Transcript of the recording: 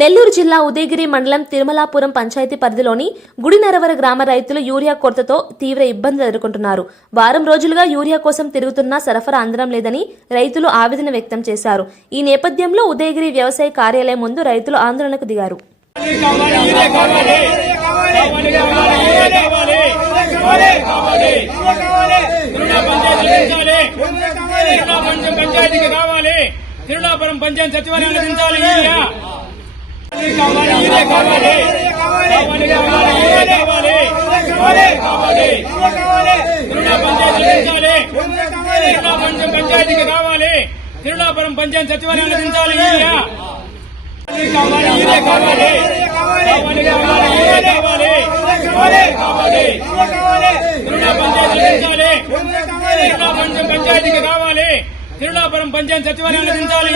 నెల్లూరు జిల్లా ఉదయగిరి మండలం తిరుమలాపురం పంచాయతీ పరిధిలోని గుడినరవర గ్రామ రైతులు యూరియా కొరతతో తీవ్ర ఇబ్బందులు ఎదుర్కొంటున్నారు. వారం రోజులుగా యూరియా కోసం తిరుగుతున్నా సరఫరా అందడం లేదని రైతులు ఆవేదన వ్యక్తం చేశారు. ఈ నేపథ్యంలో ఉదయగిరి వ్యవసాయ కార్యాలయం ముందు రైతులు ఆందోళనకు దిగారు. తిరుమలాపురం పంచాయతీ సచివాలయాన్ని దించాలి. పంచాయతీకి కావాలి. తిరుమలాపురం పంచాయతీ సచివాలయాన్ని దించాలి. పంచాయతీకి కావాలి. తిరుమలాపురం పంచాయతీ సచివాలయాన్ని దించాలి.